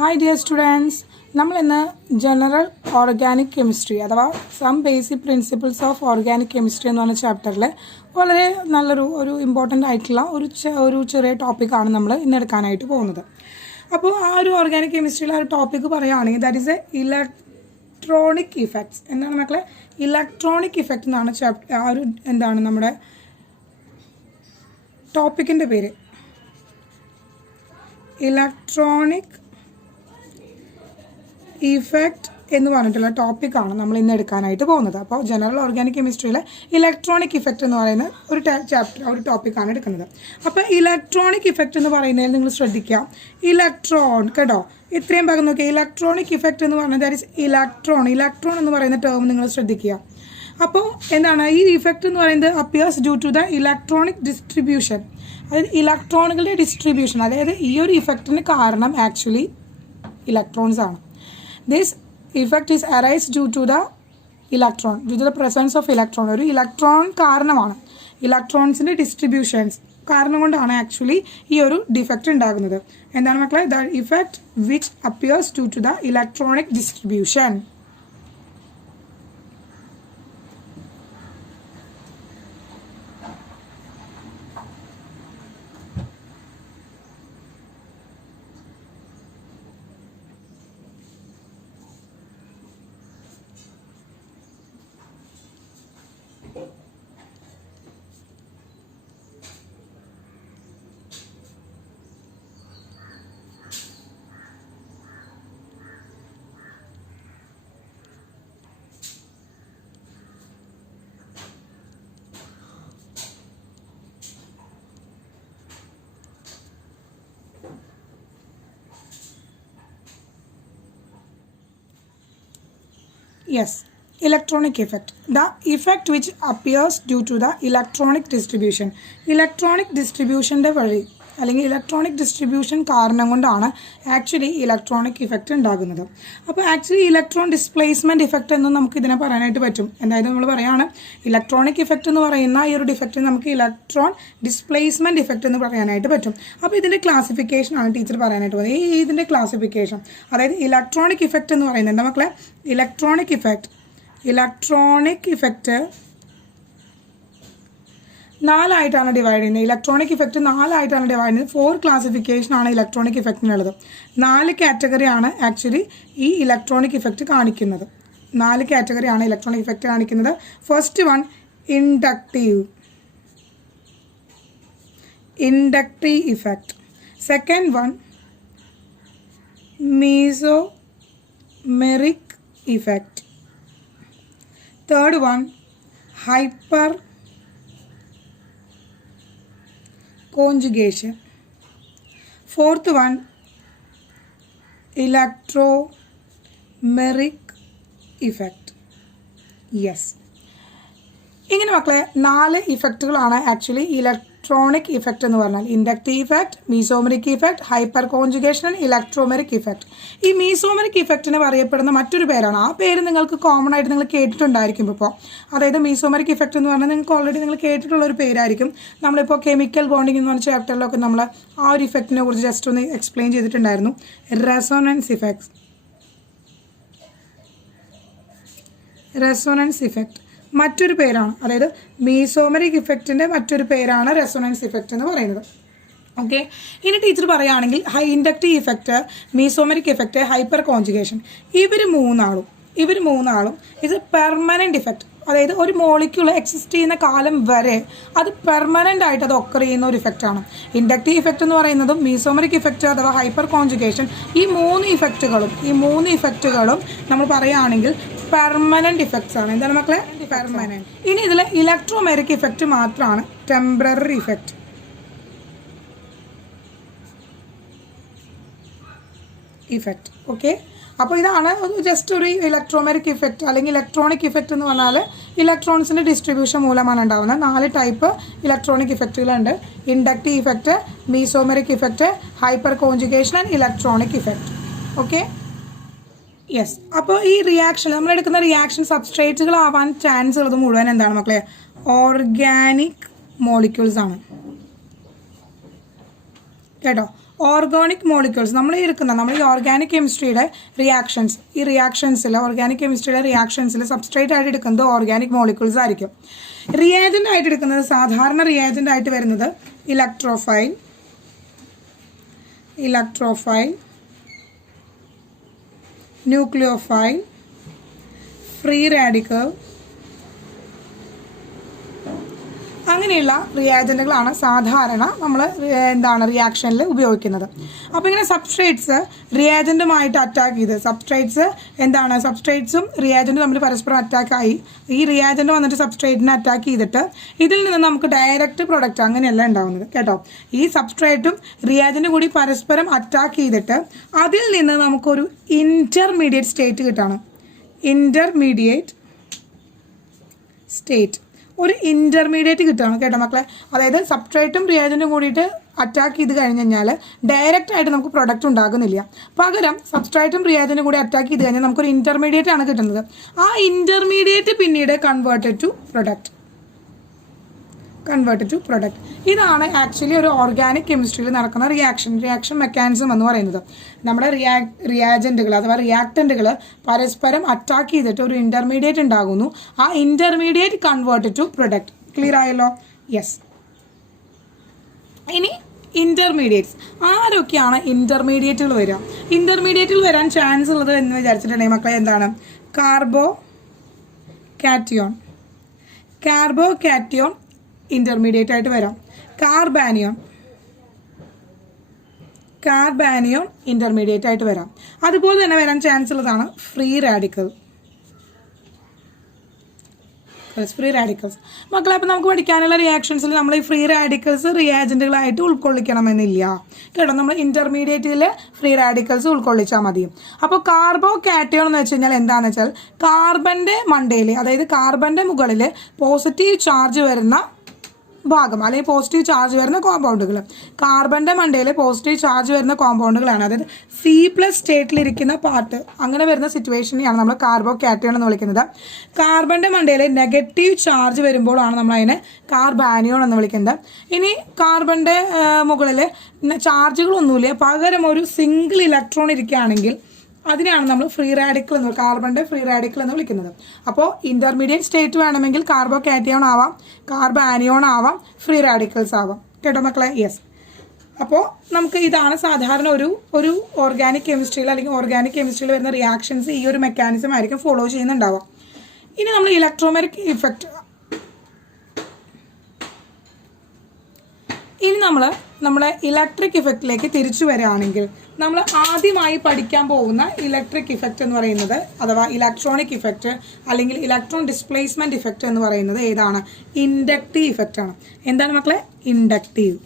Hi dear students, നമ്മൾ ഇന്ന് general organic chemistry അഥവാ some basic principles of organic chemistry എന്ന് പറഞ്ഞ ചാപ്റ്ററിൽ വളരെ നല്ലൊരു ഇമ്പോർട്ടൻ്റ് ആയിട്ടുള്ള ഒരു ചെറിയ ടോപ്പിക്കാണ് നമ്മൾ ഇന്ന് എടുക്കാനായിട്ട് പോകുന്നത്. അപ്പോൾ ആ ഒരു ഓർഗാനിക് കെമിസ്ട്രിയിലെ ആ ഒരു ടോപ്പിക്ക് പറയുകയാണെങ്കിൽ that is A electronic effects. എന്താണ് മക്കളെ? ഇലക്ട്രോണിക് ഇഫക്റ്റ് എന്നാണ് ആ ഒരു എന്താണ് നമ്മുടെ ടോപ്പിക്കിൻ്റെ പേര്. ഇലക്ട്രോണിക് ഇഫക്റ്റ് എന്ന് പറഞ്ഞിട്ടുള്ള ടോപ്പിക്കാണ് നമ്മൾ ഇന്ന് എടുക്കാനായിട്ട് പോകുന്നത്. അപ്പോൾ ജനറൽ ഓർഗാനിക് കെമിസ്ട്രിയിലെ ഇലക്ട്രോണിക് ഇഫക്റ്റ് എന്ന് പറയുന്ന ഒരു ഒരു ടോപ്പിക്കാണ് എടുക്കുന്നത്. അപ്പോൾ ഇലക്ട്രോണിക് ഇഫക്റ്റ് എന്ന് പറയുന്നതിൽ നിങ്ങൾ ശ്രദ്ധിക്കുക, ഇലക്ട്രോൺ കേട്ടോ, ഇത്രയും ഭാഗം നോക്കിയാൽ ഇലക്ട്രോണിക് ഇഫക്റ്റ് എന്ന് പറഞ്ഞാൽ ദാറ്റ് ഈസ് ഇലക്ട്രോൺ എന്ന് പറയുന്ന ടേം നിങ്ങൾ ശ്രദ്ധിക്കുക. അപ്പോൾ എന്താണ് ഈ ഇഫക്റ്റ് എന്ന് പറയുന്നത്? Appears due to the electronic distribution, അതായത് ഇലക്ട്രോണുകളുടെ ഡിസ്ട്രിബ്യൂഷൻ. അതായത് ഈ ഒരു ഇഫക്റ്റിന് കാരണം ആക്ച്വലി ഇലക്ട്രോൺസ് ആണ്. This effect is arise due to the presence of electron. ഒരു ഇലക്ട്രോൺ കാരണമാണ്, ഇലക്ട്രോൺസിൻ്റെ ഡിസ്ട്രിബ്യൂഷൻസ് കാരണം കൊണ്ടാണ് ആക്ച്വലി ഈ ഒരു ഡിഫക്റ്റ് ഉണ്ടാകുന്നത്. എന്താണ് മക്കളെ? The effect which appears due to the electronic distribution. Yes, electronic effect. The effect which appears due to the electronic distribution. Electronic distribution വഴി അല്ലെങ്കിൽ ഇലക്ട്രോണിക് ഡിസ്ട്രിബ്യൂഷൻ കാരണം കൊണ്ടാണ് ആക്ച്വലി ഇലക്ട്രോണിക് ഇഫക്റ്റ് ഉണ്ടാകുന്നത്. അപ്പോൾ ആക്ച്വലി ഇലക്ട്രോൺ ഡിസ്പ്ലേസ്മെൻറ്റ് ഇഫക്റ്റ് എന്നും നമുക്ക് ഇതിനെ പറയാനായിട്ട് പറ്റും. അതായത് നമ്മൾ പറയുകയാണ് ഇലക്ട്രോണിക് ഇഫക്റ്റ് എന്ന് പറയുന്ന ഈ ഒരു ഡിഫക്റ്റ് നമുക്ക് ഇലക്ട്രോൺ ഡിസ്പ്ലേസ്മെൻറ്റ് ഇഫക്റ്റ് എന്ന് പറയാനായിട്ട് പറ്റും. അപ്പോൾ ഇതിൻ്റെ ക്ലാസിഫിക്കേഷനാണ് ടീച്ചർ പറയാനായിട്ട് പോകുന്നത്. ഇതിൻ്റെ ക്ലാസിഫിക്കേഷൻ അതായത് ഇലക്ട്രോണിക് ഇഫക്റ്റ് എന്ന് പറയുന്നത് എന്താ മക്കളെ? ഇലക്ട്രോണിക് ഇഫക്റ്റ് നാലായിട്ടാണ് ഡിവൈഡ് ചെയ്യുന്നത്. ഇലക്ട്രോണിക് ഇഫക്റ്റ് നാലായിട്ടാണ് ഡിവൈഡ് ചെയ്യുന്നത്. 4 ക്ലാസിഫിക്കേഷനാണ് ഇലക്ട്രോണിക് ഇഫക്റ്റിനുള്ളത്. 4 കാറ്റഗറിയാണ് ആക്ച്വലി ഈ ഇലക്ട്രോണിക് ഇഫക്റ്റ് കാണിക്കുന്നത്. 4 കാറ്റഗറിയാണ് ഇലക്ട്രോണിക് ഇഫക്റ്റ് കാണിക്കുന്നത്. First one inductive effect. Second one mesomeric effect. Third one hyper conjugation. Fourth one electromeric effect. Yes, ഇങ്ങനെ മക്കളെ 4 ഇഫക്റ്റുകളാണ് ആക്ച്വലി ഇലക്ട്രോണിക് ഇഫക്റ്റ് എന്ന് പറഞ്ഞാൽ. Inductive effect, mesomeric effect, hyperconjugation and electromeric effect. ഈ mesomeric ഇഫക്റ്റിന് പറയപ്പെടുന്ന മറ്റൊരു പേരാണ്, ആ പേര് നിങ്ങൾക്ക് കോമൺ ആയിട്ട് നിങ്ങൾ കേട്ടിട്ടുണ്ടായിരിക്കും ഇപ്പോൾ. അതായത് മീസോമെറിക് ഇഫക്റ്റ് എന്ന് പറഞ്ഞാൽ നിങ്ങൾക്ക് ഓൾറെഡി നിങ്ങൾ കേട്ടിട്ടുള്ള ഒരു പേരായിരിക്കും. നമ്മളിപ്പോൾ കെമിക്കൽ ബോണ്ടിങ് എന്ന് പറഞ്ഞ ചാപ്റ്ററിലൊക്കെ നമ്മൾ ആ ഒരു ഇഫക്റ്റിനെ കുറിച്ച് ജസ്റ്റ് ഒന്ന് എക്സ്പ്ലെയിൻ ചെയ്തിട്ടുണ്ടായിരുന്നു. റെസൊണൻസ് ഇഫക്റ്റ് മറ്റൊരു പേരാണ്. അതായത് മീസോമെറിക് ഇഫക്റ്റിൻ്റെ മറ്റൊരു പേരാണ് റെസൊണൻസ് ഇഫക്റ്റ് എന്ന് പറയുന്നത്. ഓക്കെ, ഇനി ടീച്ചർ പറയുകയാണെങ്കിൽ inductive effect, mesomeric effect, hyperconjugation, ഇവർ മൂന്നാളും ഇത് പെർമനൻറ്റ് ഇഫക്റ്റ്. അതായത് ഒരു മോളിക്യൂൾ എക്സിസ്റ്റ് ചെയ്യുന്ന കാലം വരെ അത് പെർമനൻ്റ് ആയിട്ട് അത് ഒക്കർ ചെയ്യുന്ന ഒരു ഇഫക്റ്റാണ്. ഇൻഡക്റ്റീവ് ഇഫക്റ്റ് എന്ന് പറയുന്നതും മീസോമെറിക് ഇഫക്റ്റ് അഥവാ ഹൈപ്പർ കോൺജുഗേഷൻ, ഈ മൂന്ന് ഇഫക്റ്റുകളും നമ്മൾ പറയുകയാണെങ്കിൽ പെർമനൻറ്റ് ഇഫക്ട്സ് ആണ്. എന്താണ് മക്കളെ? പെർമനൻറ്റ്. ഇനി ഇതിൽ ഇലക്ട്രോമെറിക് ഇഫക്റ്റ് മാത്രമാണ് ടെമ്പററി ഇഫക്റ്റ്. ഓക്കെ, അപ്പോൾ ഇതാണ് ജസ്റ്റ് ഒരു ഇലക്ട്രോമെറിക് ഇഫക്റ്റ് അല്ലെങ്കിൽ ഇലക്ട്രോണിക് ഇഫക്റ്റ് എന്ന് പറഞ്ഞാൽ ഇലക്ട്രോൺസിൻ്റെ ഡിസ്ട്രിബ്യൂഷൻ മൂലമാണ് ഉണ്ടാകുന്നത്. 4 ടൈപ്പ് ഇലക്ട്രോണിക് ഇഫക്റ്റുകളുണ്ട്. Inductive effect, mesomeric effect, hyperconjugation and electronic effect. Okay, yes. അപ്പോൾ ഈ റിയാക്ഷൻ നമ്മളെടുക്കുന്ന റിയാക്ഷൻ സബ്സ്ട്രേറ്റുകളാവാൻ ചാൻസ് ഉള്ളത് മുഴുവൻ എന്താണ് മക്കളെ? ഓർഗാനിക് മോളിക്യൂൾസ് ആണ്. കേട്ടോ, ഓർഗാനിക് മോളിക്യൂൾസ് നമ്മൾ ഈ ഓർഗാനിക് കെമിസ്ട്രിയുടെ റിയാക്ഷൻസ്, ഈ റിയാക്ഷൻസിൽ ഓർഗാനിക് കെമിസ്ട്രിയുടെ റിയാക്ഷൻസിൽ സബ്സ്ട്രേറ്റ് ആയിട്ട് എടുക്കുന്നത് ഓർഗാനിക് മോളിക്യൂൾസ് ആയിരിക്കും. റിയേജൻ്റ് ആയിട്ട് എടുക്കുന്നത്, സാധാരണ റിയേജൻ്റ് ആയിട്ട് വരുന്നത് ഇലക്ട്രോഫൈൽ, ന്യൂക്ലിയോഫൈൽ, ഫ്രീ റാഡിക്കൽ, അങ്ങനെയുള്ള റിയാജൻറ്റുകളാണ് സാധാരണ നമ്മൾ റിയാക്ഷനിൽ ഉപയോഗിക്കുന്നത്. അപ്പോൾ ഇങ്ങനെ സബ്സ്ട്രേറ്റ്സ് റിയാജൻറ്റുമായിട്ട് അറ്റാക്ക് ചെയ്ത്, സബ്സ്ട്രേറ്റ്സും റിയാജൻറ്റും തമ്മിൽ പരസ്പരം അറ്റാക്കായി, ഈ റിയാജൻറ്റ് വന്നിട്ട് സബ്സ്ട്രേറ്റിനെ അറ്റാക്ക് ചെയ്തിട്ട് ഇതിൽ നിന്ന് നമുക്ക് ഡയറക്റ്റ് പ്രൊഡക്റ്റ് അങ്ങനെയല്ല ഉണ്ടാവുന്നത് കേട്ടോ. ഈ സബ്സ്ട്രേറ്റും റിയാജൻറ്റും കൂടി പരസ്പരം അറ്റാക്ക് ചെയ്തിട്ട് അതിൽ നിന്ന് നമുക്കൊരു ഇൻ്റർമീഡിയറ്റ് സ്റ്റേറ്റ് കിട്ടാണ്. ഒരു ഇൻ്റർമീഡിയറ്റ് കിട്ടുകയാണ് കേട്ടോ മക്കളെ. അതായത് സബ്സ്ട്രേറ്റും റിയാജൻറ്റും കൂടിയിട്ട് അറ്റാക്ക് ചെയ്ത് കഴിഞ്ഞ് കഴിഞ്ഞാൽ ഡയറക്റ്റ് ആയിട്ട് നമുക്ക് പ്രൊഡക്റ്റ് ഉണ്ടാകുന്നില്ല. പകരം സബ്സ്ട്രേറ്റും റിയാജൻറ്റും കൂടി അറ്റാക്ക് ചെയ്ത് കഴിഞ്ഞാൽ നമുക്കൊരു ഇൻ്റർമീഡിയറ്റ് ആണ് കിട്ടുന്നത്. ആ ഇൻ്റർമീഡിയറ്റ് പിന്നീട് കൺവേർട്ടഡ് ടു പ്രൊഡക്റ്റ്. ഇതാണ് ആക്ച്വലി ഒരു ഓർഗാനിക് കെമിസ്ട്രിയിൽ നടക്കുന്ന റിയാക്ഷൻ മെക്കാനിസം എന്ന് പറയുന്നത്. നമ്മുടെ റിയാജൻറ്റുകൾ അഥവാ റിയാക്ടൻറ്റുകൾ പരസ്പരം അറ്റാക്ക് ചെയ്തിട്ട് ഒരു ഇൻ്റർമീഡിയറ്റ് ഉണ്ടാകുന്നു. ആ intermediate converted to product. Clear ആയല്ലോ? യെസ്. ഇനി ഇൻ്റർമീഡിയറ്റ്സ്, ആരൊക്കെയാണ് ഇൻ്റർമീഡിയറ്റുകൾ വരിക? ഇൻ്റർമീഡിയറ്റുകൾ വരാൻ ചാൻസ് ഉള്ളത് എന്ന് വിചാരിച്ചിട്ടുണ്ടെങ്കിൽ മക്കളെ എന്താണ്? കാർബോ കാറ്റയോൺ ഇൻ്റർമീഡിയറ്റ് ആയിട്ട് വരാം. കാർബാനിയോൺ ഇൻ്റർമീഡിയറ്റ് ആയിട്ട് വരാം. അതുപോലെ തന്നെ വരാൻ ചാൻസ് ഉള്ളതാണ് ഫ്രീ റാഡിക്കൽസ്. മക്കളെ, അപ്പോൾ നമുക്ക് പഠിക്കാനുള്ള റിയാക്ഷൻസിൽ നമ്മൾ ഈ ഫ്രീ റാഡിക്കൽസ് റിയാജൻറ്റുകളായിട്ട് ഉൾക്കൊള്ളിക്കണമെന്നില്ല കേട്ടോ. നമ്മൾ ഇൻ്റർമീഡിയറ്റിൽ ഫ്രീ റാഡിക്കൽസ് ഉൾക്കൊള്ളിച്ചാൽ മതി. അപ്പോൾ കാർബോ കാറ്റയോൺ എന്ന് വെച്ച് കഴിഞ്ഞാൽ എന്താണെന്ന് വെച്ചാൽ കാർബൻ്റെ മണ്ടയിൽ, അതായത് കാർബൻ്റെ മുകളിൽ പോസിറ്റീവ് ചാർജ് വരുന്ന ഭാഗം അല്ലെങ്കിൽ പോസിറ്റീവ് ചാർജ് വരുന്ന കോമ്പൗണ്ടുകൾ, കാർബൻ്റെ മണ്ടയിൽ പോസിറ്റീവ് ചാർജ് വരുന്ന കോമ്പൗണ്ടുകളാണ്. അതായത് C+ സ്റ്റേറ്റിലിരിക്കുന്ന പാർട്ട്, അങ്ങനെ വരുന്ന സിറ്റുവേഷനെയാണ് നമ്മൾ കാർബോ കാറ്റയോൺ എന്ന് വിളിക്കുന്നത്. കാർബൻ്റെ മണ്ടയിൽ നെഗറ്റീവ് ചാർജ് വരുമ്പോഴാണ് നമ്മൾ അതിനെ കാർബാനിയോൺ എന്ന് വിളിക്കുന്നത്. ഇനി കാർബൻ്റെ മുകളിൽ ചാർജുകളൊന്നുമില്ല, പകരം ഒരു സിംഗിൾ ഇലക്ട്രോൺ ഇരിക്കുകയാണെങ്കിൽ അതിനെയാണ് നമ്മൾ കാർബണിൻ്റെ ഫ്രീ റാഡിക്കൽ എന്ന് വിളിക്കുന്നത്. അപ്പോൾ ഇൻ്റർമീഡിയറ്റ് സ്റ്റേറ്റ് വേണമെങ്കിൽ കാർബോ കാറ്റയോൺ ആവാം, കാർബാനിയോൺ ആവാം, ഫ്രീ റാഡിക്കൽസ് ആവാം കേട്ടോ മക്കളെ. യെസ്. അപ്പോൾ നമുക്ക് ഇതാണ് സാധാരണ ഒരു ഓർഗാനിക് കെമിസ്ട്രിയിൽ അല്ലെങ്കിൽ ഓർഗാനിക് കെമിസ്ട്രിയിൽ വരുന്ന റിയാക്ഷൻസ് ഈ ഒരു മെക്കാനിസം ആയിരിക്കും ഫോളോ ചെയ്യുന്നുണ്ടാവുക. ഇനി നമ്മൾ ഇലക്ട്രോമെറിക് ഇഫക്റ്റ്, ഇനി നമ്മളെ ഇലക്ട്രിക് ഇഫക്റ്റിലേക്ക് തിരിച്ചു വരികയാണെങ്കിൽ നമ്മൾ ആദ്യമായി പഠിക്കാൻ പോകുന്ന ഇലക്ട്രിക് ഇഫക്റ്റ് എന്ന് പറയുന്നത്, അഥവാ ഇലക്ട്രോണിക് ഇഫക്റ്റ് അല്ലെങ്കിൽ ഇലക്ട്രോൺ ഡിസ്പ്ലേസ്മെൻറ്റ് ഇഫക്റ്റ് എന്ന് പറയുന്നത് ഏതാണ്? ഇൻഡക്റ്റീവ് ഇഫക്റ്റ് ആണ്. എന്താണ് മക്കളെ? ഇൻഡക്റ്റീവ്.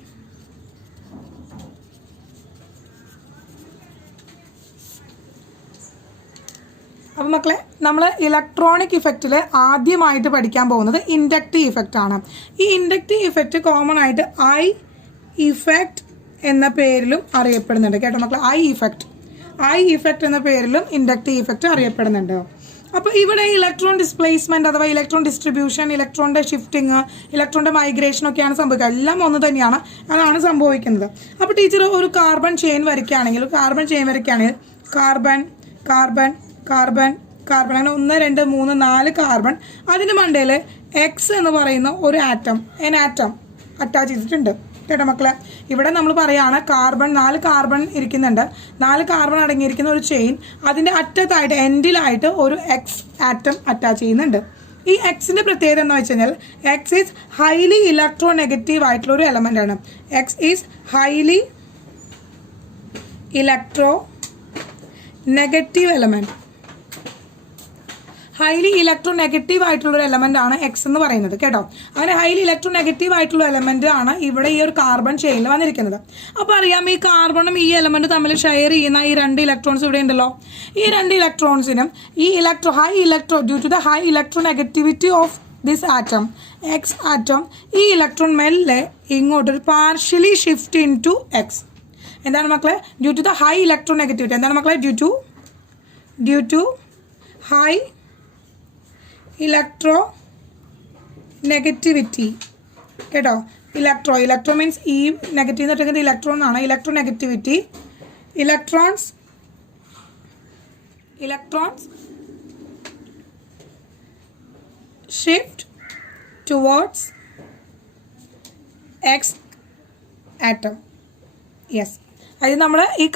അപ്പോൾ മക്കളെ, നമ്മൾ ഇലക്ട്രോണിക് ഇഫക്റ്റിൽ ആദ്യമായിട്ട് പഠിക്കാൻ പോകുന്നത് ഇൻഡക്റ്റീവ് ഇഫക്റ്റ് ആണ്. ഈ ഇൻഡക്റ്റീവ് ഇഫക്റ്റ് കോമൺ ആയിട്ട് ഐ ഇഫക്റ്റ് എന്ന പേരിലും അറിയപ്പെടുന്നുണ്ട് കേട്ടോ മക്കളെ. ഐ ഇഫക്റ്റ് എന്ന പേരിലും ഇൻഡക്റ്റീവ് ഇഫക്റ്റ് അറിയപ്പെടുന്നുണ്ട്. അപ്പോൾ ഇവിടെ ഇലക്ട്രോൺ ഡിസ്പ്ലേസ്മെൻറ്റ് അഥവാ ഇലക്ട്രോൺ ഡിസ്ട്രിബ്യൂഷൻ, ഇലക്ട്രോണിൻ്റെ ഷിഫ്റ്റിങ്, ഇലക്ട്രോണിൻ്റെ മൈഗ്രേഷൻ ഒക്കെയാണ് സംഭവിക്കുക. എല്ലാം ഒന്ന് തന്നെയാണ്, അതാണ് സംഭവിക്കുന്നത്. അപ്പോൾ ടീച്ചർ ഒരു കാർബൺ ചെയിൻ വരയ്ക്കുകയാണെങ്കിൽ കാർബൺ അങ്ങനെ 1 2 3 4 കാർബൺ, അതിൻ്റെ മണ്ടയിൽ എക്സ് എന്ന് പറയുന്ന ഒരു ആറ്റം അറ്റാച്ച് ചെയ്തിട്ടുണ്ട് കേട്ടോ മക്കളെ. ഇവിടെ നമ്മൾ പറയുകയാണ് 4 കാർബൺ ഇരിക്കുന്നുണ്ട്, 4 കാർബൺ അടങ്ങിയിരിക്കുന്ന ഒരു ചെയിൻ, അതിൻ്റെ അറ്റത്തായിട്ട് എൻഡിലായിട്ട് ഒരു എക്സ് ആറ്റം അറ്റാച്ച് ചെയ്യുന്നുണ്ട്. ഈ എക്സിൻ്റെ പ്രത്യേകത എന്ന് വെച്ച് കഴിഞ്ഞാൽ X is highly electro negative ആയിട്ടുള്ള ഒരു എലമെൻ്റ് ആണ്. X is highly electro negative element. Highly electro negative ആയിട്ടുള്ള ഒരു എലമെൻ്റ് ആണ് എക്സ് എന്ന് പറയുന്നത് കേട്ടോ. അങ്ങനെ ഹൈലി ഇലക്ട്രോ നെഗറ്റീവ് ആയിട്ടുള്ള എലമെൻ്റ് ആണ് ഇവിടെ ഈ ഒരു കാർബൺ ചെയിനിൽ വന്നിരിക്കുന്നത്. അപ്പോൾ അറിയാം, ഈ കാർബണും ഈ എലമെൻറ്റ് തമ്മിൽ ഷെയർ ചെയ്യുന്ന ഈ 2 ഇലക്ട്രോൺസ് ഇവിടെ ഉണ്ടല്ലോ. ഈ 2 ഇലക്ട്രോൺസിനും ഈ due to the high electronegativity of this atom, X atom, ഈ ഇലക്ട്രോൺ മെല്ലെ ഇങ്ങോട്ടൊരു partially shift into X. എന്താണ് മക്കളെ? Due to the high electronegativity. എന്താണ് മക്കളെ? Due to high electronegativity കേട്ടോ. ഇലക്ട്രോ മീൻസ് ഈ നെഗറ്റീവ് എന്ന് പറയുന്നത് ഇലക്ട്രോൺ ആണ്. Electronegativity, electrons shift towards X atom. Yes, അതായത് നമ്മൾ ഈ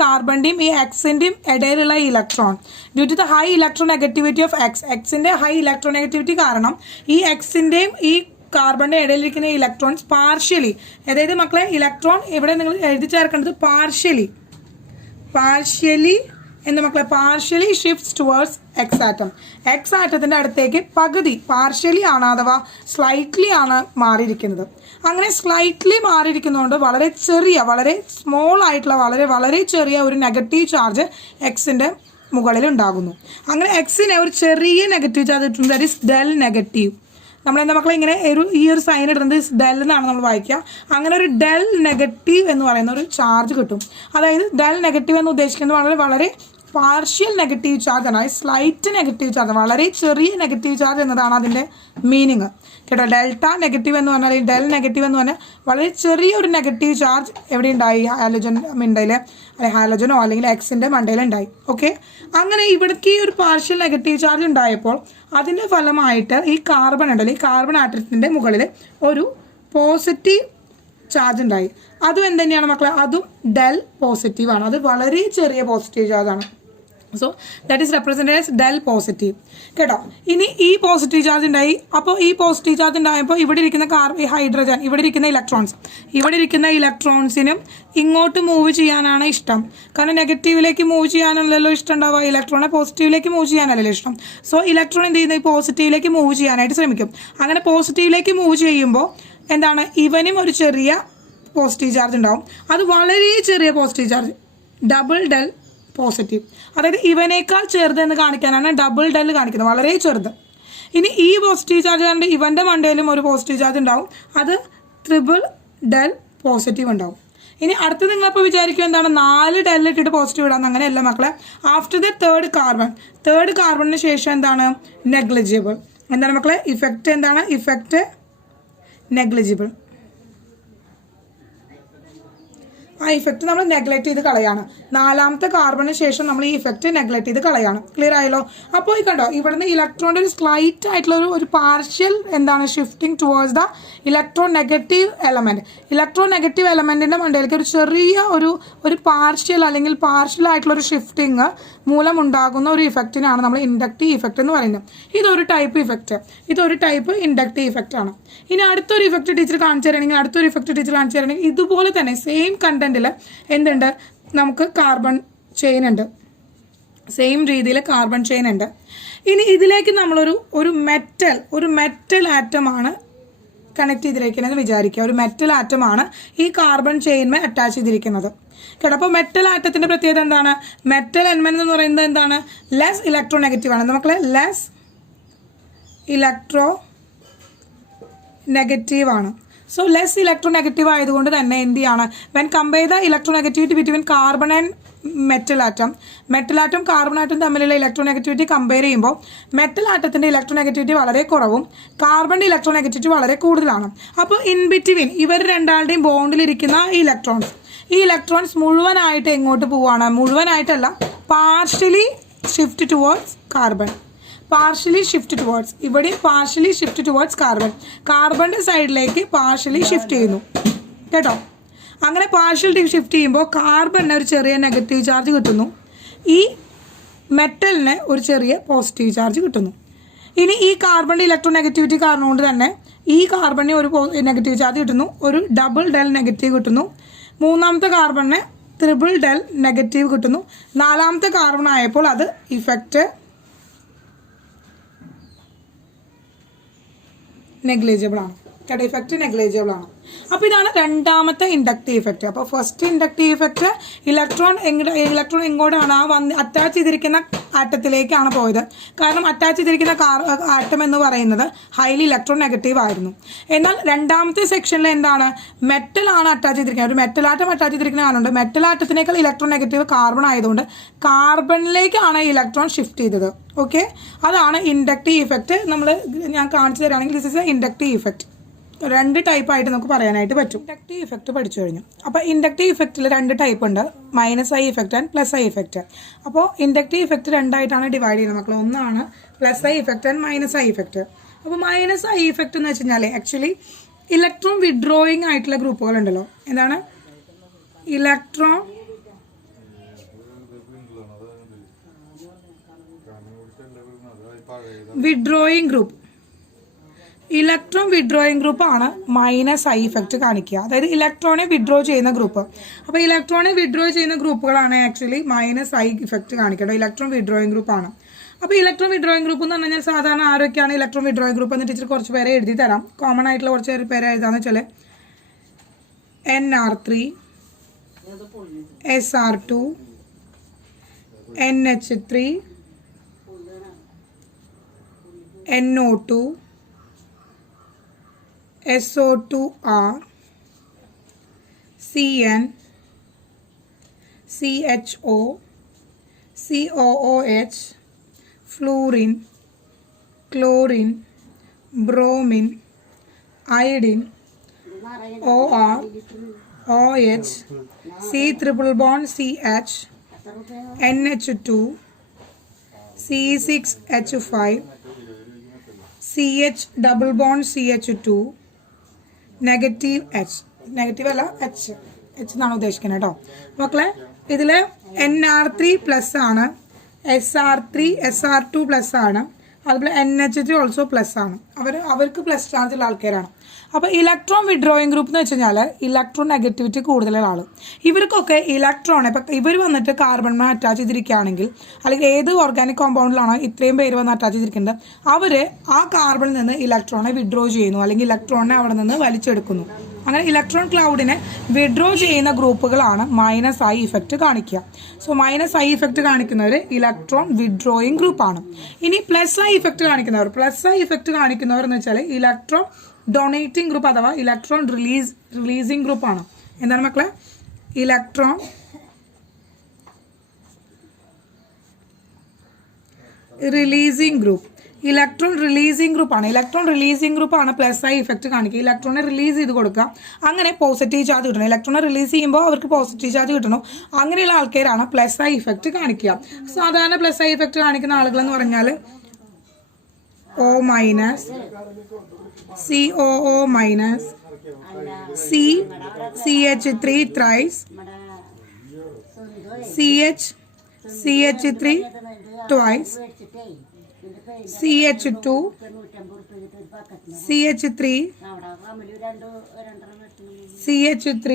കാർബണിൻ്റെയും ഈ എക്സിൻ്റെയും ഇടയിലുള്ള electron due to the high electronegativity of എക്സിൻ്റെ ഹൈ ഇലക്ട്രോനെഗറ്റിവിറ്റി കാരണം ഈ എക്സിൻ്റെയും ഈ കാർബണിൻ്റെ ഇടയിലിരിക്കുന്ന ഇലക്ട്രോൺസ് പാർഷ്യലി, അതായത് മക്കളെ ഇലക്ട്രോൺ ഇവിടെ നിങ്ങൾ എഴുതി ചേർക്കേണ്ടത് പാർഷ്യലി എന്ന് മക്കളെ, partially shifts towards X atom. X ആറ്റത്തിൻ്റെ അടുത്തേക്ക് പകുതി പാർഷ്യലി ആണ് അഥവാ സ്ലൈറ്റ്ലി ആണ് മാറിയിരിക്കുന്നത്. അങ്ങനെ സ്ലൈറ്റ്ലി മാറിയിരിക്കുന്നതുകൊണ്ട് വളരെ സ്മോൾ ആയിട്ടുള്ള വളരെ ചെറിയ ഒരു നെഗറ്റീവ് ചാർജ് എക്സിൻ്റെ മുകളിൽ ഉണ്ടാകുന്നു. അങ്ങനെ എക്സിനെ ഒരു ചെറിയ നെഗറ്റീവ് ചാർജ് കിട്ടുന്നത് ദാറ്റ് ഈസ് ഡെൽ നെഗറ്റീവ്. നമ്മളെന്താ മക്കളെ ഇങ്ങനെ ഈ ഒരു സൈൻ ഇടുന്നത് ഡെൽ എന്നാണ് നമ്മൾ വായിക്കുക. അങ്ങനെ ഒരു ഡെൽ നെഗറ്റീവ് എന്ന് പറയുന്ന ഒരു ചാർജ് കിട്ടും. അതായത് ഡെൽ നെഗറ്റീവ് എന്ന് ഉദ്ദേശിക്കുന്നത് വളരെ പാർഷ്യൽ നെഗറ്റീവ് ചാർജ് ആണ്, സ്ലൈറ്റ് നെഗറ്റീവ് ചാർജ്, വളരെ ചെറിയ നെഗറ്റീവ് ചാർജ് എന്നതാണ് അതിൻ്റെ മീനിങ് കേട്ടോ. ഡെൽറ്റ നെഗറ്റീവ് എന്ന് പറഞ്ഞാൽ, ഡെൽ നെഗറ്റീവ് എന്ന് പറഞ്ഞാൽ വളരെ ചെറിയൊരു നെഗറ്റീവ് ചാർജ് എവിടെ ഉണ്ടായി, ഹാലജൻ മണ്ടയിൽ, അല്ലെങ്കിൽ ഹാലജനോ അല്ലെങ്കിൽ എക്സിൻ്റെ മണ്ടയിൽ ഉണ്ടായി. ഓക്കെ, അങ്ങനെ ഇവിടേക്ക് ഈ ഒരു പാർഷ്യൽ നെഗറ്റീവ് ചാർജ് ഉണ്ടായപ്പോൾ അതിൻ്റെ ഫലമായിട്ട് ഈ കാർബൺ ഉണ്ടല്ലോ, ഈ കാർബൺ ആറ്റത്തിൻ്റെ മുകളിൽ ഒരു പോസിറ്റീവ് ചാർജ് ഉണ്ടായി. അതും എന്തുതന്നെയാണ് മക്കളെ, അതും ഡെൽ പോസിറ്റീവ് ആണ്. അത് വളരെ ചെറിയ പോസിറ്റീവ് ചാർജാണ്. So that is represented as del positive കേട്ടോ. ഇനി ഈ പോസിറ്റീവ് ചാർജ് ഉണ്ടായി. അപ്പോൾ ഈ പോസിറ്റീവ് ചാർജ് ഉണ്ടായപ്പോൾ ഇവിടെ ഇരിക്കുന്ന ഹൈഡ്രജൻ, ഇവിടെ ഇരിക്കുന്ന ഇലക്ട്രോൺസിനും ഇങ്ങോട്ട് മൂവ് ചെയ്യാനാണ് ഇഷ്ടം. കാരണം നെഗറ്റീവിലേക്ക് മൂവ് ചെയ്യാനല്ലല്ലോ ഇഷ്ടം ഉണ്ടാവുക, ഇലക്ട്രോണെ പോസിറ്റീവിലേക്ക് മൂവ് ചെയ്യാനല്ലല്ലോ ഇഷ്ടം. സോ ഇലക്ട്രോൺ എന്ത് ചെയ്യുന്നത്, ഈ പോസിറ്റീവിലേക്ക് മൂവ് ചെയ്യാനായിട്ട് ശ്രമിക്കും. അങ്ങനെ പോസിറ്റീവിലേക്ക് മൂവ് ചെയ്യുമ്പോൾ എന്താണ്, ഇവനും ഒരു ചെറിയ പോസിറ്റീവ് ചാർജ് ഉണ്ടാവും. അത് വളരെ ചെറിയ positive charge, double del positive. അതായത് ഇവനേക്കാൾ ചെറുതെന്ന് കാണിക്കാനാണ് ഡബിൾ ഡെൽ കാണിക്കുന്നത്, വളരെ ചെറുത്. ഇനി ഈ പോസിറ്റീവ് ചാർജ് കണ്ട് ഇവൻ്റെ മണ്ടയിലും ഒരു പോസിറ്റീവ് ചാർജ് ഉണ്ടാവും, അത് ട്രിപ്പിൾ ഡെൽ പോസിറ്റീവ് ഉണ്ടാവും. ഇനി അടുത്ത് നിങ്ങളിപ്പോൾ വിചാരിക്കും എന്താണ് 4 ഡെൽ ഇട്ടിട്ട് പോസിറ്റീവ് ഇടാന്ന്. അങ്ങനെയല്ല മക്കളെ. ആഫ്റ്റർ ദ തേർഡ് കാർബണിന് ശേഷം എന്താണ്, നെഗ്ലിജിബിൾ. എന്താണ് മക്കളെ ഇഫക്റ്റ്, എന്താണ് ഇഫക്റ്റ്, നെഗ്ലിജിബിൾ. ആ ഇഫക്റ്റ് നമ്മൾ നെഗ്ലക്ട് ചെയ്ത് കളയാണ്. 4ാമത്തെ കാർബണിന് ശേഷം നമ്മൾ ഈ ഇഫക്റ്റ് നെഗ്ലക്ട് ചെയ്ത് കളയാണ്. ക്ലിയർ ആയല്ലോ? അപ്പോൾ ഈ കണ്ടോ, ഇവിടുന്ന് ഇലക്ട്രോണിൻ്റെ ഒരു സ്ലൈറ്റ് ആയിട്ടുള്ള ഒരു പാർഷ്യൽ എന്താണ് shifting towards the electronegative എലമെൻറ്റിൻ്റെ മണ്ടയിലേക്ക് ഒരു ചെറിയ ഒരു പാർഷ്യൽ അല്ലെങ്കിൽ പാർഷ്യൽ ആയിട്ടുള്ള ഒരു ഷിഫ്റ്റിംഗ് മൂലം ഉണ്ടാകുന്ന ഒരു ഇഫക്റ്റിനാണ് നമ്മൾ ഇൻഡക്റ്റീവ് ഇഫക്റ്റ് എന്ന് പറയുന്നത്. ഇതൊരു ടൈപ്പ് ഇൻഡക്റ്റീവ് ഇഫക്റ്റ് ആണ്. ഇനി അടുത്തൊരു ഇഫക്റ്റ് ടീച്ചർ കാണിച്ചു തരണമെങ്കിൽ ഇതുപോലെ തന്നെ സെയിം കണ്ടന്റിൽ എന്തുണ്ട്, നമുക്ക് കാർബൺ ചെയിൻ ഉണ്ട്, സെയിം രീതിയിൽ കാർബൺ ചെയിൻ ഉണ്ട്. ഇനി ഇതിലേക്ക് നമ്മളൊരു മെറ്റൽ ആറ്റമാണ് കണക്ട് ചെയ്തിരിക്കുന്നത് വിചാരിക്കുക. ഒരു മെറ്റൽ ആറ്റമാണ് ഈ കാർബൺ ചെയിൻമേ അറ്റാച്ച് ചെയ്തിരിക്കുന്നത് കേട്ടോ. അപ്പോൾ മെറ്റൽ ആറ്റത്തിൻ്റെ പ്രത്യേകത എന്താണ്, മെറ്റൽ എലമെന്റ് എന്ന് പറയുന്നത് എന്താണ്, ലെസ് ഇലക്ട്രോ നെഗറ്റീവ് ആണ്. മക്കളെ ലെസ് ഇലക്ട്രോ നെഗറ്റീവ് ആണ്. സോ ലെസ് ഇലക്ട്രോ നെഗറ്റീവ് ആയതുകൊണ്ട് തന്നെ എന്ത് ചെയ്യാണ്, when compare the electro negativity between carbon and metal atom carbon atom തമ്മിലുള്ള ഇലക്ട്രോ നെഗറ്റിവിറ്റി കമ്പയർ ചെയ്യുമ്പോൾ മെറ്റൽ ആറ്റത്തിൻ്റെ ഇലക്ട്രോ നെഗറ്റിവിറ്റി വളരെ കുറവും കാർബണിൻ്റെ ഇലക്ട്രോ നെഗറ്റിവിറ്റി വളരെ കൂടുതലാണ്. അപ്പോൾ ഇൻ ബിറ്റ്വീൻ ഇവർ രണ്ടാളുടെയും ബോണ്ടിലിരിക്കുന്ന ഈ ഇലക്ട്രോൺസ് മുഴുവനായിട്ട് എങ്ങോട്ട് പോവുകയാണ്, മുഴുവനായിട്ടല്ല, പാർഷ്യലി ഷിഫ്റ്റ് ടുവേർഡ്സ് കാർബൺ, ഇവിടെ പാർഷ്യലി ഷിഫ്റ്റ് ടുവേർഡ്സ് കാർബണിൻ്റെ സൈഡിലേക്ക് പാർഷ്യലി ഷിഫ്റ്റ് ചെയ്യുന്നു കേട്ടോ. അങ്ങനെ പാർഷ്യൽ ഷിഫ്റ്റ് ചെയ്യുമ്പോൾ കാർബണിന് ഒരു ചെറിയ നെഗറ്റീവ് ചാർജ് കിട്ടുന്നു, ഈ മെറ്റലിന് ഒരു ചെറിയ പോസിറ്റീവ് ചാർജ് കിട്ടുന്നു. ഇനി ഈ കാർബണിൻ്റെ ഇലക്ട്രോ നെഗറ്റിവിറ്റി കാരണം കൊണ്ട് തന്നെ ഈ കാർബണിന് ഒരു നെഗറ്റീവ് ചാർജ് കിട്ടുന്നു, ഒരു ഡബിൾ ഡെൽ നെഗറ്റീവ് കിട്ടുന്നു. 3ാമത്തെ കാർബണിന് ട്രിപ്പിൾ ഡെൽ നെഗറ്റീവ് കിട്ടുന്നു. 4ാമത്തെ കാർബൺ ആയപ്പോൾ അത് ഇഫക്റ്റ് നെഗ്ലിജിബിൾ ആണ് കേട്ടോ, ഇഫക്റ്റ് നെഗ്ലിജിബിൾ ആണ്. അപ്പോൾ ഇതാണ് രണ്ടാമത്തെ ഇൻഡക്റ്റീവ് ഇഫക്റ്റ്. അപ്പോൾ ഫസ്റ്റ് ഇൻഡക്റ്റീവ് ഇഫക്റ്റ് ഇലക്ട്രോൺ എങ്ങോട്ടാണ് അറ്റാച്ച് ചെയ്തിരിക്കുന്ന ആറ്റത്തിലേക്കാണ് പോയത്. കാരണം അറ്റാച്ച് ചെയ്തിരിക്കുന്ന ആറ്റം എന്ന് പറയുന്നത് ഹൈലി ഇലക്ട്രോൺ നെഗറ്റീവ് ആയിരുന്നു. എന്നാൽ രണ്ടാമത്തെ സെക്ഷനിൽ എന്താണ്, മെറ്റലാണ് അറ്റാച്ച് ചെയ്തിരിക്കുന്നത്. ഒരു മെറ്റൽ ആറ്റം അറ്റാച്ച് ചെയ്തിരിക്കുന്ന കാണുന്നുണ്ട്. മെറ്റൽ ആറ്റത്തിനേക്കാൾ ഇലക്ട്രോൺ നെഗറ്റീവ് കാർബൺ ആയതുകൊണ്ട് കാർബണിലേക്കാണ് ഇലക്ട്രോൺ ഷിഫ്റ്റ് ചെയ്തത്. ഓക്കെ, അതാണ് ഇൻഡക്റ്റീവ് ഇഫക്റ്റ്. ഞാൻ കാണിച്ചു തരാണെങ്കിൽ this is a inductive effect രണ്ട് ടൈപ്പായിട്ട് നമുക്ക് പറയാനായിട്ട് പറ്റും. ഇൻഡക്റ്റീവ് ഇഫക്റ്റ് പഠിച്ചു കഴിഞ്ഞു. അപ്പോൾ ഇൻഡക്റ്റീവ് ഇഫക്റ്റിൽ രണ്ട് ടൈപ്പ് ഉണ്ട്, minus I effect and plus I effect. അപ്പോൾ ഇൻഡക്റ്റീവ് ഇഫക്റ്റ് രണ്ടായിട്ടാണ് ഡിവൈഡ് ചെയ്യുന്നത് മക്കളെ. ഒന്നാണ് plus I effect and minus I effect. അപ്പോൾ മൈനസ് ഐ ഇഫക്റ്റ് എന്ന് വെച്ച് കഴിഞ്ഞാൽ ആക്ച്വലി ഇലക്ട്രോൺ വിഡ്രോയിങ് ആയിട്ടുള്ള ഗ്രൂപ്പുകൾ ഉണ്ടല്ലോ. എന്താണ് electron withdrawing group. Electron withdrawing group ആണ് മൈനസ് ഐ ഇഫക്റ്റ് കാണിക്കുക, അതായത് ഇലക്ട്രോണെ വിഡ്രോ ചെയ്യുന്ന ഗ്രൂപ്പ്. അപ്പോൾ ഇലക്ട്രോണെ വിഡ്രോ ചെയ്യുന്ന ഗ്രൂപ്പുകളാണ് ആക്ച്വലി മൈനസ് ഐ ഇഫക്റ്റ് കാണിക്കേണ്ടത്. ഇലക്ട്രോൺ വിഡ്രോയിങ് ഗ്രൂപ്പ് ആണ്. അപ്പോൾ ഇലക്ട്രോൺ വിഡ്രോയിങ് ഗ്രൂപ്പ് എന്ന് പറഞ്ഞാൽ സാധാരണ ആരൊക്കെയാണ് ഇലക്ട്രോൺ വിഡ്രോയിങ് ഗ്രൂപ്പ് എന്ന് ടീച്ചർ കുറച്ച് പേരെ എഴുതി തരാം. കോമൺ ആയിട്ടുള്ള കുറച്ച് പേരെ എഴുതാന്ന് വെച്ചാൽ NR3, SR2, NH3, NO2, SO2R, CN, CHO, COOH, fluorine, chlorine, bromine, iodine, OR, OH, C triple bond CH, NH2, C6H5, CH double bond CH2, negative H, negative അല്ല എച്ച്, എച്ച് എന്നാണ് ഉദ്ദേശിക്കുന്നത് കേട്ടോ മക്കളെ. ഇതിൽ NR3 പ്ലസ് ആണ്, SR3 SR2 plus ആണ്, അതുപോലെ NH3 also plus ആണ്. അവർക്ക് പ്ലസ് ചാർജ് ഉള്ള ആൾക്കാരാണ്. അപ്പോൾ ഇലക്ട്രോൺ വിഡ്രോയിങ് ഗ്രൂപ്പ് എന്ന് വെച്ച് കഴിഞ്ഞാൽ ഇലക്ട്രോൺ നെഗറ്റിവിറ്റി കൂടുതലുള്ള ആൾ. ഇവർക്കൊക്കെ ഇലക്ട്രോൺ ഇപ്പം ഇവർ വന്നിട്ട് കാർബണിനെ അറ്റാച്ച് ചെയ്തിരിക്കുകയാണെങ്കിൽ, അല്ലെങ്കിൽ ഏത് ഓർഗാനിക് കോമ്പൗണ്ടിലാണോ ഇത്രയും പേര് വന്ന് അറ്റാച്ച് ചെയ്തിരിക്കുന്നത്, അവർ ആ കാർബണിൽ നിന്ന് ഇലക്ട്രോണെ വിഡ്രോ ചെയ്യുന്നു, അല്ലെങ്കിൽ ഇലക്ട്രോണിനെ അവിടെ നിന്ന് വലിച്ചെടുക്കുന്നു. അങ്ങനെ ഇലക്ട്രോൺ ക്ലൗഡിനെ വിഡ്രോ ചെയ്യുന്ന ഗ്രൂപ്പുകളാണ് മൈനസ് ഐ ഇഫക്റ്റ് കാണിക്കുക. സോ മൈനസ് ഐ ഇഫക്റ്റ് കാണിക്കുന്നവർ ഇലക്ട്രോൺ വിഡ്രോയിങ് ഗ്രൂപ്പാണ്. ഇനി പ്ലസ് ഐ ഇഫക്റ്റ് കാണിക്കുന്നവർ, പ്ലസ് ഐ ഇഫക്റ്റ് കാണിക്കുന്നവർ എന്ന് വെച്ചാൽ ഇലക്ട്രോൺ ഡൊണേറ്റിംഗ് ഗ്രൂപ്പ് അഥവാ ഇലക്ട്രോൺ റിലീസിംഗ് ഗ്രൂപ്പാണ്. എന്താണ് മക്കളെ? Electron releasing group. Electron releasing ഗ്രൂപ്പാണ്. ഇലക്ട്രോൺ റിലീസിംഗ് ഗ്രൂപ്പാണ് പ്ലസ് ഐ ഇഫക്റ്റ് കാണിക്കുക. ഇലക്ട്രോണെ റിലീസ് ചെയ്ത് കൊടുക്കുക, അങ്ങനെ പോസിറ്റീവ് ചാർജ് കിട്ടണം. ഇലക്ട്രോണെ റിലീസ് ചെയ്യുമ്പോൾ അവർക്ക് പോസിറ്റീവ് ചാർജ് കിട്ടണം. അങ്ങനെയുള്ള ആൾക്കാരാണ് പ്ലസ് ഐ ഇഫക്റ്റ് കാണിക്കുക. സാധാരണ പ്ലസ് ഐ ഇഫക്റ്റ് കാണിക്കുന്ന ആളുകൾ എന്ന് പറഞ്ഞാൽ O minus, COO minus, CH3 thrice, CH3 twice, CH2, CH3, CH3,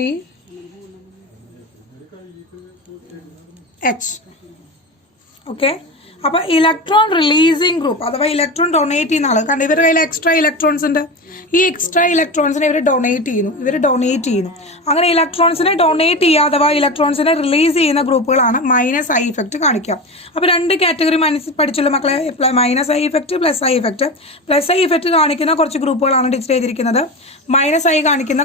H. Okay. അപ്പോൾ ഇലക്ട്രോൺ റിലീസിംഗ് ഗ്രൂപ്പ് അഥവാ ഇലക്ട്രോൺ ഡൊണേറ്റ് ചെയ്യുന്ന ആൾ, കാരണം ഇവരുടെ കയ്യിൽ എക്സ്ട്രാ ഇലക്ട്രോൺസ് ഉണ്ട്. ഈ എക്സ്ട്രാ ഇലക്ട്രോൺസിനെ ഇവർ ഡൊണേറ്റ് ചെയ്യുന്നു. അങ്ങനെ ഇലക്ട്രോൺസിനെ ഡൊണേറ്റ് ചെയ്യുക അഥവാ ഇലക്ട്രോൺസിനെ റിലീസ് ചെയ്യുന്ന ഗ്രൂപ്പുകളാണ് മൈനസ് ഐ ഇഫക്റ്റ് കാണിക്കുക. അപ്പോൾ രണ്ട് കാറ്റഗറി പഠിച്ചുള്ള മക്കളെ, minus I effect, plus I effect. Plus I effect കാണിക്കുന്ന കുറച്ച് ഗ്രൂപ്പുകളാണ് ഡിസ്പ്ലേ ചെയ്തിരിക്കുന്നത്. മൈനസ് ഐ കാണിക്കുന്ന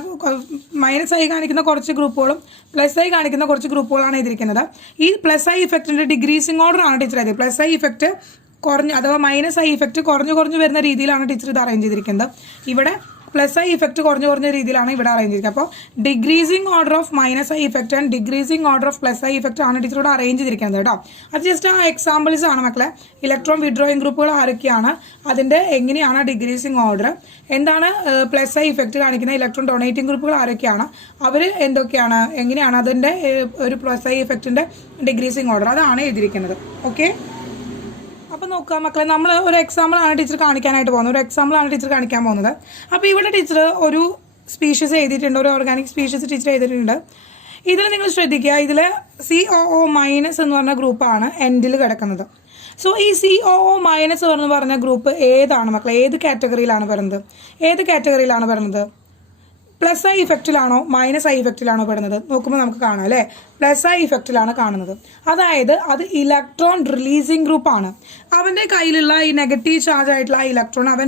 കുറച്ച് ഗ്രൂപ്പുകളും പ്ലസ് ഐ കാണിക്കുന്ന കുറച്ച് ഗ്രൂപ്പുകളാണ് എഴുതിയിരിക്കുന്നത്. ഈ പ്ലസ് ഐ ഇഫക്റ്റിന്റെ ഡിഗ്രീസിംഗ് ഓർഡർ ആണ് ടീച്ചർ എഴുതിയത്. പ്ലസ് ഐ ഇഫക്റ്റ് കുറഞ്ഞ് അഥവാ മൈനസ് ഐ ഇഫക്റ്റ് കുറഞ്ഞു വരുന്ന രീതിയിലാണ് ടീച്ചർ ഇത് അറേഞ്ച് ചെയ്തിരിക്കുന്നത്. ഇവിടെ പ്ലസ് ഐ ഇഫക്റ്റ് കുറഞ്ഞ രീതിയിലാണ് ഇവിടെ അറേഞ്ച് ചെയ്തിരിക്കുന്നത്. അപ്പോൾ decreasing order of minus I effect and decreasing order of plus I effect ആണ് ടീച്ചർ ഇവിടെ അറേഞ്ച് ചെയ്തിരിക്കുന്നത് കേട്ടോ. അത് ജസ്റ്റ് ആ എക്സാമ്പിൾസ് ആണ് മക്കളെ. ഇലക്ട്രോൺ വിഡ്രോയിങ് ഗ്രൂപ്പുകൾ ആരൊക്കെയാണ്, അതിന്റെ എങ്ങനെയാണ് ഡിഗ്രീസിംഗ് ഓർഡർ, എന്താണ് പ്ലസ് ഐ ഇഫക്റ്റ് കാണിക്കുന്ന ഇലക്ട്രോൺ ഡൊണേറ്റിംഗ് ഗ്രൂപ്പുകൾ ആരൊക്കെയാണ്, അവർ എന്തൊക്കെയാണ്, എങ്ങനെയാണ് അതിന്റെ ഒരു പ്ലസ് ഐ ഇഫക്റ്റിന്റെ ഡിഗ്രീസിംഗ് ഓർഡർ, അതാണ് എഴുതിയിരിക്കുന്നത്. ഓക്കെ. അപ്പോൾ നോക്കുക മക്കളെ, നമ്മൾ ഒരു എക്സാമ്പിളാണ് ടീച്ചർ കാണിക്കാൻ പോകുന്നത്. അപ്പോൾ ഇവിടെ ടീച്ചർ ഒരു സ്പീഷീസ് എഴുതിയിട്ടുണ്ട്, ഒരു ഓർഗാനിക് സ്പീഷീസ് ടീച്ചർ എഴുതിയിട്ടുണ്ട്. ഇതിൽ നിങ്ങൾ ശ്രദ്ധിക്കുക, ഇതിൽ COO മൈനസ് എന്ന് പറഞ്ഞ ഗ്രൂപ്പാണ് എൻഡിൽ കിടക്കുന്നത്. സോ ഈ COO മൈനസ് എന്ന് പറഞ്ഞ ഗ്രൂപ്പ് ഏതാണ് മക്കളെ? ഏത് കാറ്റഗറിയിലാണ് വരുന്നത്? പ്ലസ് ഐ ഇഫക്റ്റിലാണോ മൈനസ് ഐ ഇഫക്റ്റിലാണോ പെടുന്നത്? നോക്കുമ്പോൾ നമുക്ക് കാണാം അല്ലേ, പ്ലസ് ഐ ഇഫക്റ്റിലാണ് കാണുന്നത്. അതായത് അത് ഇലക്ട്രോൺ റിലീസിംഗ് ഗ്രൂപ്പാണ്. അവൻ്റെ കയ്യിലുള്ള ഈ നെഗറ്റീവ് ചാർജ് ആയിട്ടുള്ള ആ ഇലക്ട്രോൺ അവൻ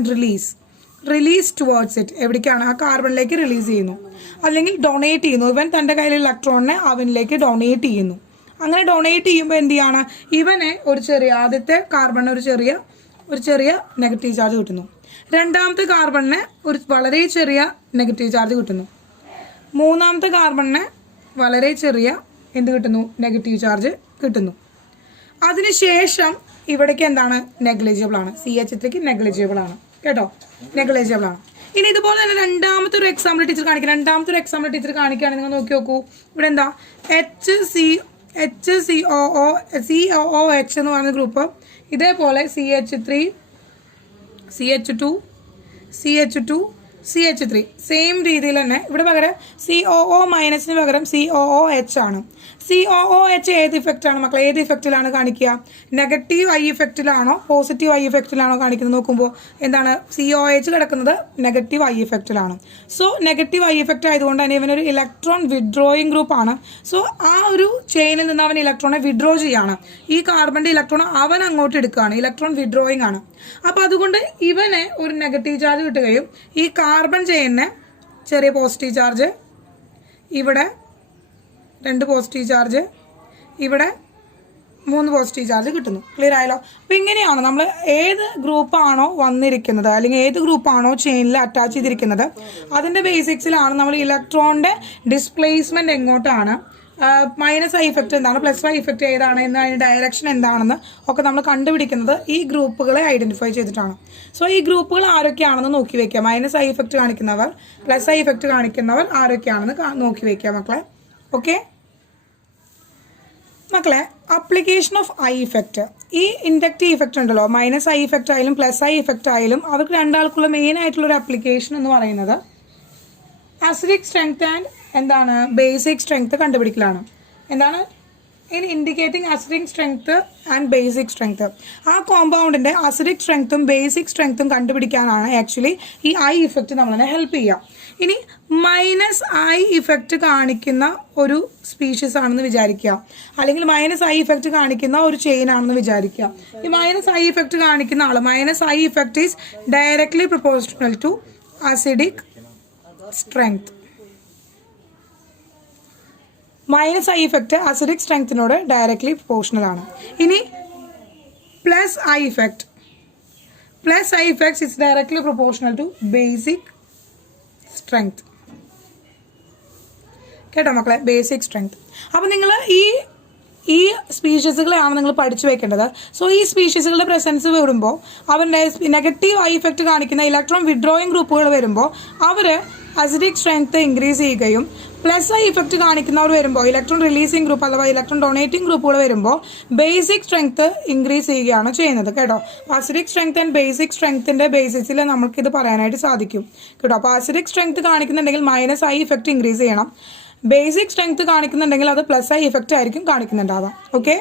റിലീസ് ടുവേർഡ്സ് ഇറ്റ്, എവിടേക്കാണ്? ആ കാർബണിലേക്ക് റിലീസ് ചെയ്യുന്നു, അല്ലെങ്കിൽ ഡൊണേറ്റ് ചെയ്യുന്നു. ഇവൻ തൻ്റെ കയ്യിലുള്ള ഇലക്ട്രോണിനെ അവനിലേക്ക് ഡൊണേറ്റ് ചെയ്യുന്നു. അങ്ങനെ ഡൊണേറ്റ് ചെയ്യുമ്പോൾ എന്ത് ചെയ്യാണ്? ഇവനെ ആദ്യത്തെ കാർബണിന് ഒരു ചെറിയ നെഗറ്റീവ് ചാർജ് കിട്ടുന്നു. രണ്ടാമത്തെ കാർബണിന് ഒരു വളരെ ചെറിയ നെഗറ്റീവ് ചാർജ് കിട്ടുന്നു. മൂന്നാമത്തെ കാർബണിന് വളരെ ചെറിയ എന്ത് കിട്ടുന്നു? നെഗറ്റീവ് ചാർജ് കിട്ടുന്നു. അതിനുശേഷം ഇവിടേക്ക് എന്താണ്? നെഗ്ലിജിബിൾ ആണ്. CH3 നെഗ്ലിജിബിൾ ആണ് കേട്ടോ, നെഗ്ലിജിബിൾ ആണ്. ഇനി ഇതുപോലെ തന്നെ രണ്ടാമത്തെ ഒരു എക്സാമ്പിൾ ടീച്ചർ കാണിക്കുകയാണെങ്കിൽ നിങ്ങൾ നോക്കി നോക്കൂ. ഇവിടെ എന്താ? COOH എന്ന് പറയുന്ന ഗ്രൂപ്പ്, ഇതേപോലെ CH3 CH2 CH3 സെയിം രീതിയിൽ തന്നെ ഇവിടെ പകരം COO മൈനസിന് പകരം COOH ആണ്. COOH ഏത് ഇഫക്റ്റാണ് മക്കളെ? ഏത് ഇഫക്റ്റിലാണ് കാണിക്കുക? നെഗറ്റീവ് ഐ ഇഫക്റ്റിലാണോ പോസിറ്റീവ് ഐ ഇഫക്റ്റിലാണോ കാണിക്കുന്നത്? നോക്കുമ്പോൾ എന്താണ്? COOH കിടക്കുന്നത് നെഗറ്റീവ് ഐ ഇഫക്റ്റിലാണ്. സോ നെഗറ്റീവ് ഐ ഇഫക്റ്റ് ആയതുകൊണ്ട് തന്നെ ഇവനൊരു ഇലക്ട്രോൺ വിഡ്രോയിങ് ഗ്രൂപ്പ് ആണ്. സോ ആ ഒരു ചെയിനിൽ നിന്ന് അവൻ ഇലക്ട്രോണെ വിഡ്രോ ചെയ്യാണ്. ഈ കാർബണിന്റെ ഇലക്ട്രോൺ അവൻ അങ്ങോട്ട് എടുക്കുകയാണ്. ഇലക്ട്രോൺ വിഡ്രോയിങ് ആണ്. അപ്പോൾ അതുകൊണ്ട് ഇവന് ഒരു നെഗറ്റീവ് ചാർജ് കിട്ടുകയും ഈ കാർബൺ ചെയിനിന് ചെറിയ പോസിറ്റീവ് ചാർജ്, ഇവിടെ 2 പോസിറ്റീവ് ചാർജ്, ഇവിടെ 3 പോസിറ്റീവ് ചാർജ് കിട്ടുന്നു. ക്ലിയർ ആയല്ലോ? അപ്പോൾ ഇങ്ങനെയാണ് നമ്മൾ ഏത് ഗ്രൂപ്പാണോ വന്നിരിക്കുന്നത് അല്ലെങ്കിൽ ഏത് ഗ്രൂപ്പാണോ ചെയിനിൽ അറ്റാച്ച് ചെയ്തിരിക്കുന്നത് അതിൻ്റെ ബേസിക്സിലാണ് നമ്മൾ ഇലക്ട്രോണിൻ്റെ ഡിസ്പ്ലേസ്മെൻറ്റ് എങ്ങോട്ടാണ്, മൈനസ് ഐ ഇഫക്റ്റ് എന്താണ്, പ്ലസ് ഐ ഇഫക്റ്റ് ഏതാണ് എന്ന് അതിൻ്റെ ഡയറക്ഷൻ എന്താണെന്ന് ഒക്കെ നമ്മൾ കണ്ടുപിടിക്കുന്നത് ഈ ഗ്രൂപ്പുകളെ ഐഡൻറ്റിഫൈ ചെയ്തിട്ടാണ്. സോ ഈ ഗ്രൂപ്പുകൾ ആരൊക്കെയാണെന്ന് നോക്കി വയ്ക്കുക. മൈനസ് ഐ ഇഫക്റ്റ് കാണിക്കുന്നവർ, പ്ലസ് ഐ ഇഫക്റ്റ് കാണിക്കുന്നവർ ആരൊക്കെയാണെന്ന് നോക്കി വയ്ക്കുക മക്കളെ. ഓക്കെ മക്കളെ, അപ്ലിക്കേഷൻ ഓഫ് ഐ ഇഫക്റ്റ്. ഈ ഇൻഡക്റ്റീവ് ഇഫക്റ്റ് ഉണ്ടല്ലോ, മൈനസ് ഐ ഇഫക്റ്റ് ആയാലും പ്ലസ് ഐ ഇഫക്റ്റ് ആയാലും അവർക്ക് രണ്ടാൾക്കുള്ള മെയിൻ ആയിട്ടുള്ളൊരു അപ്ലിക്കേഷൻ എന്ന് പറയുന്നത് അസിഡിക് സ്ട്രെങ്ത് ആൻഡ് എന്താണ് ബേസിക് സ്ട്രെങ്ത് കണ്ടുപിടിക്കലാണ്. എന്താണ്? In indicating acidic strength and basic strength. ആ കോമ്പൗണ്ടിൻ്റെ അസിഡിക് സ്ട്രെങ്ത്തും ബേസിക് സ്ട്രെങ്ത്തും കണ്ടുപിടിക്കാനാണ് ആക്ച്വലി ഈ ഐ ഇഫക്റ്റ് നമ്മളെ ഹെൽപ്പ് ചെയ്യുക. ഇനി മൈനസ് ഐ ഇഫക്റ്റ് കാണിക്കുന്ന ഒരു സ്പീഷീസ് ആണെന്ന് വിചാരിക്കുക, അല്ലെങ്കിൽ മൈനസ് ഐ ഇഫക്റ്റ് കാണിക്കുന്ന ഒരു ചെയിൻ ആണെന്ന് വിചാരിക്കുക. ഈ മൈനസ് ഐ ഇഫക്റ്റ് കാണിക്കുന്ന ആൾ, minus I effect is directly proportional to acidic strength. Minus I effect acidic സ്ട്രെങ്ത്തിനോട് ഡയറക്ട്ലി പ്രൊപ്പോർഷണൽ ആണ്. ഇനി plus I effect is directly proportional to basic strength. കേട്ടോ മക്കളെ, ബേസിക് സ്ട്രെങ്ത്. അപ്പോൾ നിങ്ങൾ ഈ സ്പീഷീസുകളെയാണ് നിങ്ങൾ പഠിച്ചു വെക്കേണ്ടത്. സോ ഈ സ്പീഷീസുകളുടെ പ്രസൻസ് വരുമ്പോൾ അവരുടെ നെഗറ്റീവ് ഐ ഇഫക്റ്റ് കാണിക്കുന്ന ഇലക്ട്രോൺ വിഡ്രോയിങ് ഗ്രൂപ്പുകൾ വരുമ്പോൾ അവർ അസിഡിക് സ്ട്രെങ്ത് ഇൻക്രീസ് ചെയ്യുകയും പ്ലസ് ഐ ഇഫക്റ്റ് കാണിക്കുന്നവർ വരുമ്പോൾ ഇലക്ട്രോൺ റിലീസിങ് ഗ്രൂപ്പ് അഥവാ ഇലക്ട്രോൺ ഡൊണേറ്റിംഗ് ഗ്രൂപ്പുകൾ വരുമ്പോൾ ബേസിക് സ്ട്രെങ്ത് ഇൻക്രീസ് ചെയ്യുകയാണ് ചെയ്യുന്നത്. കേട്ടോ, അസിഡിക് സ്ട്രെങ്ത് ആൻഡ് ബേസിക് സ്ട്രെങ്ത്തിൻ്റെ ബേസിസിൽ നമുക്കിത് പറയാനായിട്ട് സാധിക്കും. കേട്ടോ, അപ്പോൾ അസിഡിക് സ്ട്രെങ്ത് കാണിക്കുന്നുണ്ടെങ്കിൽ മൈനസ് ഐ ഇഫക്റ്റ് ഇൻക്രീസ് ചെയ്യണം. ബേസിക് സ്ട്രെങ്ത് കാണിക്കുന്നുണ്ടെങ്കിൽ അത് പ്ലസ് ഐ ഇഫക്റ്റ് ആയിരിക്കും കാണിക്കുന്നുണ്ടാവാം. ഓക്കെ.